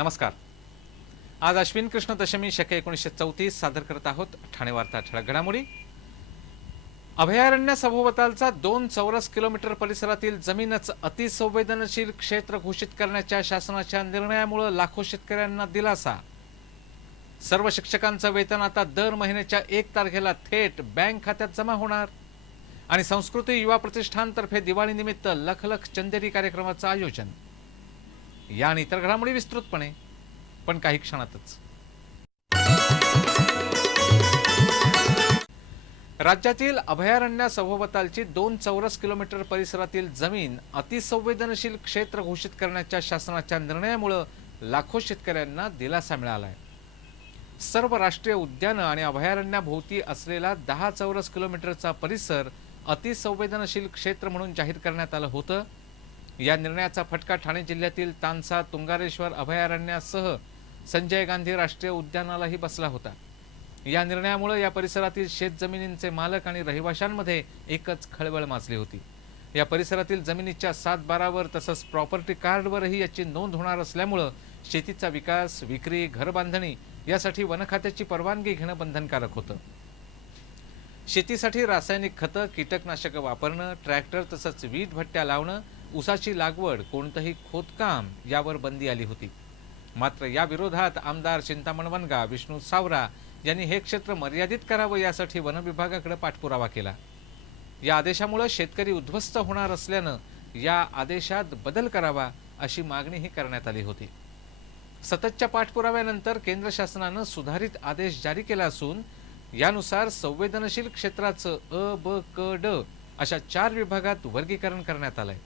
नमस्कार। आज अश्विन कृष्ण दशमी शके 1934 सादर करत आहोत ठाणे वार्ता ठळक घडामोडी। अभयारण्य सभोवतालचा 2 चौरस किलोमीटर परिसरातील जमीनच अतिसंवेदनशील क्षेत्र घोषित करण्याच्या शासनाच्या निर्णयामुळे लाखो शेतकऱ्यांना दिलासा। सर्व शिक्षकांचं वेतन आता दर महिन्याच्या 1 तारखेला थेट बँक खात्यात जमा होणार। आणि संस्कृती युवा प्रतिष्ठानतर्फे दिवाळीनिमित्त लखलख चंदेरी कार्यक्रमाचं आयोजन। या आणि इतर घडामोडी विस्तृतपणे पण काही क्षणातच। राज्यातील अभयारण्य सभोवतालची 2 चौरस किलोमीटर परिसरातील जमीन अतिसंवेदनशील क्षेत्र घोषित करण्याच्या शासनाच्या निर्णयामुळे लाखो शेतकऱ्यांना दिलासा मिळाला आहे। सर्व राष्ट्रीय उद्यानं आणि अभयारण्याभोवती असलेला 10 चौरस किलोमीटरचा परिसर अतिसंवेदनशील क्षेत्र म्हणून जाहीर करण्यात आलं होतं। या निर्णयाचा फटका ठाणे जिल्ह्यातील तानसा तुंगारेश्वर अभयारण्यासह संजय गांधी राष्ट्रीय उद्यानालाही बसला होता। या निर्णयामुळे या परिसरातील शेतजमिनींचे मालक आणि रहिवाशांमध्ये एकच खळबळ माजली होती। या परिसरातील जमिनीच्या 7/12 वर तसंच प्रॉपर्टी कार्डवरही याची नोंद होणार असल्यामुळे शेतीचा विकास, विक्री, घरबांधणी यासाठी वन खात्याची परवानगी घेणं बंधनकारक होतं। शेतीसाठी रासायनिक खतं, कीटकनाशकं वापरणं, ट्रॅक्टर तसंच वीट भट्ट्या लावणं, ऊसाची लागवड, कोणतंही खोदकाम यावर बंदी आली होती। मात्र या विरोधात आमदार चिंतामण वनगा, विष्णू सावरा यांनी हे क्षेत्र मर्यादित करावं यासाठी वन विभागाकडे पाठपुरावा केला। या आदेशामुळे शेतकरी उद्ध्वस्त होणार असल्यानं या आदेशात बदल करावा अशी मागणीही करण्यात आली होती। सततच्या पाठपुराव्यानंतर केंद्र शासनानं सुधारित आदेश जारी केला असून यानुसार संवेदनशील क्षेत्राचं अ, ब, क, ड अशा 4 विभागात वर्गीकरण करण्यात आलंय।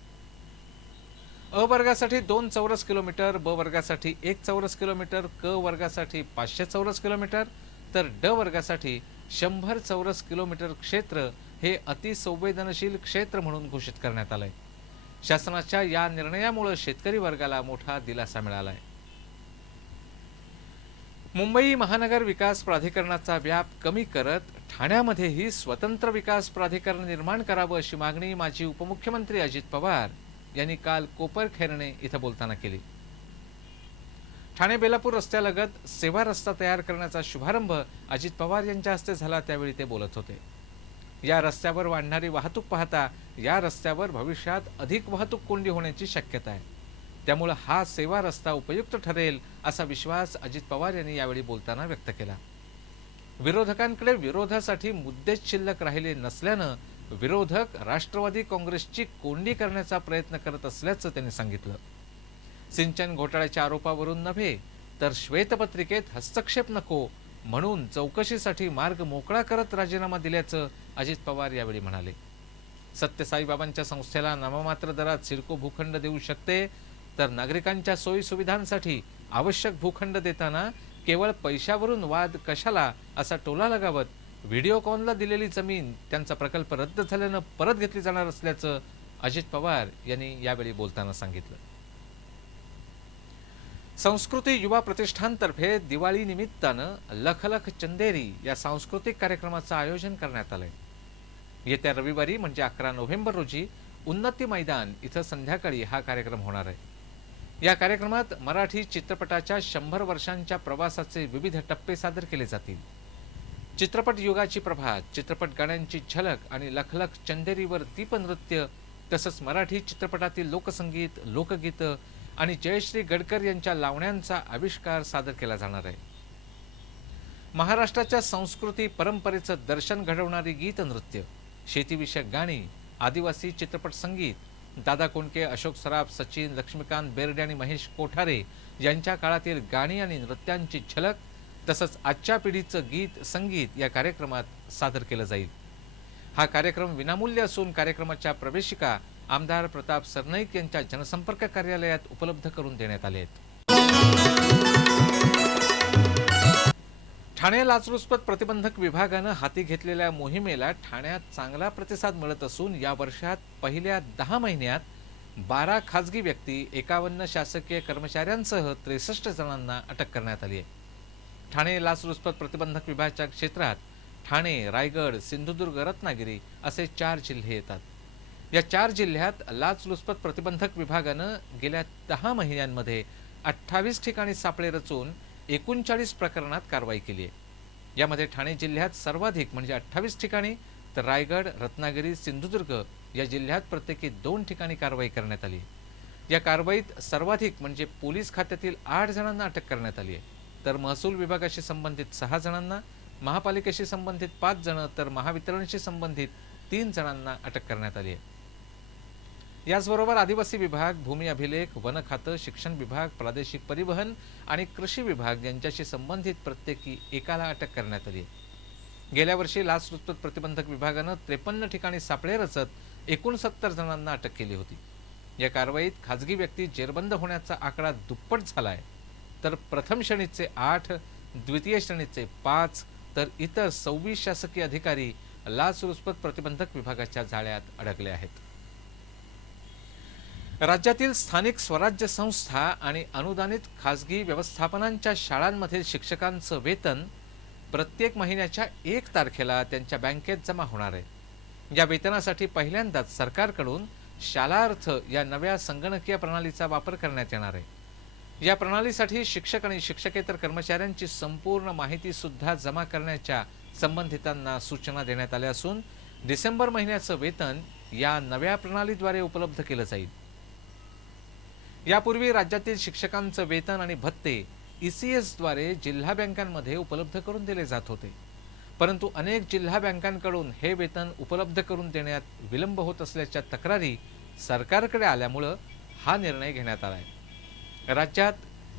अ वर्गासाठी 2 चौरस किलोमीटर, ब वर्गासाठी 1 चौरस किलोमीटर, क वर्गासाठी 500 चौरस किलोमीटर तर ड वर्गासाठी 100 चौरस किलोमीटर क्षेत्र हे अतिसंवेदनशील क्षेत्र म्हणून घोषित करण्यात आलंय। शासनाच्या या निर्णयामुळे शेतकरी वर्गाला मोठा दिलासा मिळालाय। मुंबई महानगर विकास प्राधिकरणाचा व्याप कमी करत ठाण्यामध्येही स्वतंत्र विकास प्राधिकरण निर्माण करावं अशी मागणी माजी उपमुख्यमंत्री अजित पवार यांनी काल कोपरखैरणे इथं बोलताना केली। ठाणे बेलापूर रस्त्यालगत सेवा रस्ता तयार करण्याचा शुभारंभ अजित पवार यांच्या हस्ते झाला, त्यावेळी ते बोलत होते। या रस्त्यावर वाढणारी वाहतूक पाहता या रस्त्यावर भविष्यात अधिक वाहतूक कोंडी होण्याची शक्यता आहे, त्यामुळे हा सेवा रस्ता उपयुक्त ठरेल असा विश्वास अजित पवार यांनी यावेळी बोलताना व्यक्त केला। विरोधकांकडे विरोधासाठी मुद्देच शिल्लक राहिले नसल्यानं विरोधक राष्ट्रवादी काँग्रेसची कोंडी करण्याचा प्रयत्न करत असल्याचं त्यांनी सांगितलं। सिंचन घोटाळ्याच्या आरोपावरून नव्हे तर श्वेतपत्रिकेत हस्तक्षेप नको म्हणून चौकशीसाठी मार्ग मोकळा करत राजीनामा दिल्याचं अजित पवार यावेळी म्हणाले। सत्यसाईबाबांच्या संस्थेला नाममात्र दरात सिडको भूखंड देऊ शकते, तर नागरिकांच्या सोयी सुविधांसाठी आवश्यक भूखंड देताना केवळ पैशावरून वाद कशाला असा टोला लगावत व्हिडिओकॉनला दिलेली जमीन त्यांचा प्रकल्प रद्द झाल्यानं परत घेतली जाणार असल्याचं अजित पवार यांनी यावेळी बोलताना सांगितलं। संस्कृती युवा प्रतिष्ठानतर्फे दिवाळी निमित्तानं लखलख चंदेरी या सांस्कृतिक कार्यक्रमाचं आयोजन करण्यात आलंय। येत्या रविवारी म्हणजे 11 नोव्हेंबर रोजी उन्नती मैदान इथं संध्याकाळी हा कार्यक्रम होणार आहे। या कार्यक्रमात मराठी चित्रपटाच्या 100 वर्षांच्या प्रवासाचे विविध टप्पे सादर केले जातील। चित्रपट युगाची प्रभात, चित्रपट गाण्यांची झलक आणि लखलख चंदेरीवर दीपनृत्य तसंच मराठी चित्रपटातील लोकसंगीत, लोकगीतं आणि जयश्री गडकर यांच्या लावण्यांचा आविष्कार सादर केला जाणार आहे। महाराष्ट्राच्या संस्कृती परंपरेचं दर्शन घडवणारी गीत नृत्य, शेतीविषयक गाणी, आदिवासी चित्रपट संगीत, दादा कोंडके, अशोक सराफ, सचिन, लक्ष्मीकांत बेर्डे आणि महेश कोठारे यांच्या काळातील गाणी आणि नृत्यांची झलक तसंच आजच्या पिढीचं गीत संगीत या कार्यक्रमात सादर केलं जाईल। हा कार्यक्रम विनामूल्य असून कार्यक्रमाच्या प्रवेशिका आमदार प्रताप सरनाईक यांच्या जनसंपर्क कार्यालयात उपलब्ध करून देण्यात आले आहेत। ठाणे लाचलुचपत प्रतिबंधक विभागानं हाती घेतलेल्या मोहिमेला ठाण्यात चांगला प्रतिसाद मिळत असून या वर्षात पहिल्या 10 महिन्यात 12 खासगी व्यक्ती, 51 शासकीय कर्मचाऱ्यांसह 63 जणांना अटक करण्यात आली आहे। ठाणे लाचलुचपत प्रतिबंधक विभागाच्या क्षेत्रात ठाणे, रायगड, सिंधुदुर्ग, रत्नागिरी असे 4 जिल्हे येतात। या 4 जिल्ह्यात लाचलुचपत प्रतिबंधक विभागानं गेल्या 10 महिन्यांमध्ये 28 ठिकाणी सापळे रचून 39 प्रकरणात कारवाई केली आहे। यामध्ये ठाणे जिल्ह्यात सर्वाधिक म्हणजे 28 ठिकाणी, तर रायगड, रत्नागिरी, सिंधुदुर्ग या जिल्ह्यात प्रत्येकी 2 ठिकाणी कारवाई करण्यात आली आहे। या कारवाईत सर्वाधिक म्हणजे पोलीस खात्यातील 8 जणांना अटक करण्यात आली आहे, तर महसूल विभागाशी संबंधित 6 जणांना, महापालिकेशी संबंधित 5 जण, तर महावितरणशी संबंधित 3 जणांना अटक करण्यात आली आहे। याचबरोबर आदिवासी विभाग, भूमी अभिलेख, वन खातं, शिक्षण विभाग, प्रादेशिक परिवहन आणि कृषी विभाग यांच्याशी संबंधित प्रत्येकी एकाला अटक करण्यात आली आहे। गेल्या वर्षी लाचलुचपत प्रतिबंधक विभागानं 53 ठिकाणी सापळे रचत 69 जणांना अटक केली होती। या कारवाईत खाजगी व्यक्ती जेरबंद होण्याचा आकडा दुप्पट झाला आहे, तर प्रथम श्रेणीचे 8, द्वितीय श्रेणीचे 5, तर इतर 26 शासकीय अधिकारी लाचलुचपत प्रतिबंधक विभागाच्या जाळ्यात अडकले आहेत। राज्यातील स्थानिक स्वराज्य संस्था आणि अनुदानित खासगी व्यवस्थापनांच्या शाळांमधील शिक्षकांचं वेतन प्रत्येक महिन्याच्या 1 तारखेला त्यांच्या बँकेत जमा होणार आहे। या वेतनासाठी पहिल्यांदाच सरकारकडून शाला अर्थ या नव्या संगणकीय प्रणालीचा वापर करण्यात येणार आहे। या प्रणालीसाठी शिक्षक आणि शिक्षकेतर कर्मचाऱ्यांची संपूर्ण माहिती सुद्धा जमा करण्याच्या संबंधितांना सूचना देण्यात आल्या असून डिसेंबर महिन्याचं वेतन या नव्या प्रणालीद्वारे उपलब्ध केलं जाईल। यापूर्वी राज्यातील शिक्षकांचं वेतन आणि भत्ते ECS द्वारे जिल्हा बँकांमध्ये उपलब्ध करून दिले जात होते, परंतु अनेक जिल्हा बँकांकडून हे वेतन उपलब्ध करून देण्यात विलंब होत असल्याच्या तक्रारी सरकारकडे आल्यामुळे हा निर्णय घेण्यात आला आहे। राज्यात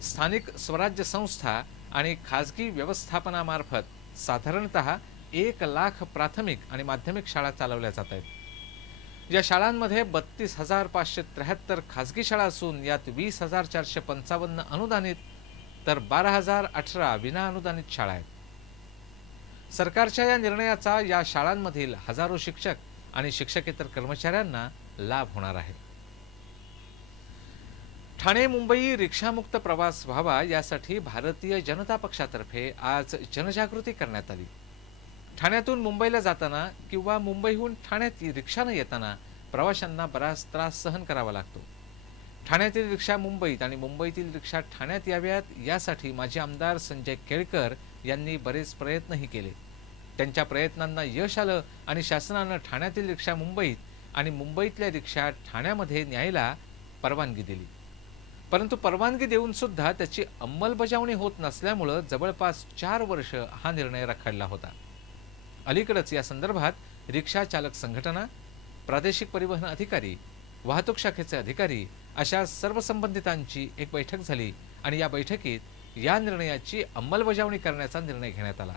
स्थानिक स्वराज्य संस्था आणि खाजगी व्यवस्थापनामार्फत साधारणतः 1 लाख प्राथमिक आणि माध्यमिक शाळा चालवल्या जात आहेत। या शाळांमध्ये 32,573 खाजगी शाळा असून यात 20,455 अनुदानित, तर 12,018 विना अनुदानित शाळा आहेत। सरकारच्या या निर्णयाचा या शाळांमधील हजारो शिक्षक आणि शिक्षकेतर कर्मचाऱ्यांना लाभ होणार आहे। ठाणे मुंबई रिक्षामुक्त प्रवास व्हावा यासाठी भारतीय जनता पक्षातर्फे आज जनजागृती करण्यात आली। ठाण्यातून मुंबईला जाताना किंवा मुंबईहून ठाण्यात रिक्षाने येताना प्रवाशांना बराच त्रास सहन करावा लागतो। ठाण्यातील रिक्षा मुंबईत आणि मुंबईतील रिक्षा ठाण्यात याव्यात यासाठी माजी आमदार संजय केळकर यांनी बरेच प्रयत्नही केले। त्यांच्या प्रयत्नांना यश आलं आणि शासनानं ठाण्यातील रिक्षा मुंबईत आणि मुंबईतल्या रिक्षा ठाण्यामध्ये न्यायला परवानगी दिली, परंतु परवानगी देऊन सुद्धा त्याची अंमलबजावणी होत नसल्यामुळे जवळपास 4 वर्ष हा निर्णय रखडला होता। अलीकडेच या संदर्भात रिक्षा चालक संघटना, प्रादेशिक परिवहन अधिकारी, वाहतूक शाखेचे अधिकारी अशा सर्व संबंधितांची एक बैठक झाली आणि या बैठकीत या निर्णयाची अंमलबजावणी करण्याचा निर्णय घेण्यात आला,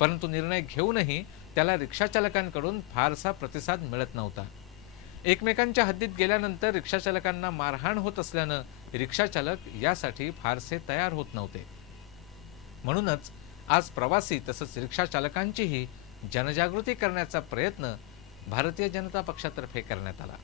परंतु निर्णय घेऊनही त्याला रिक्षा चालकांकडून फारसा प्रतिसाद मिळत नव्हता। एकमेकांच्या हद्दीत गेल्यानंतर रिक्षा चालकांना मारहाण होत असल्यानं रिक्षा चालक यासाठी फारसे तयार होत नव्हते। म्हणूनच आज प्रवासी तसंच रिक्षा चालकांचीही जनजागृती करण्याचा प्रयत्न भारतीय जनता पक्षातर्फे करण्यात आला।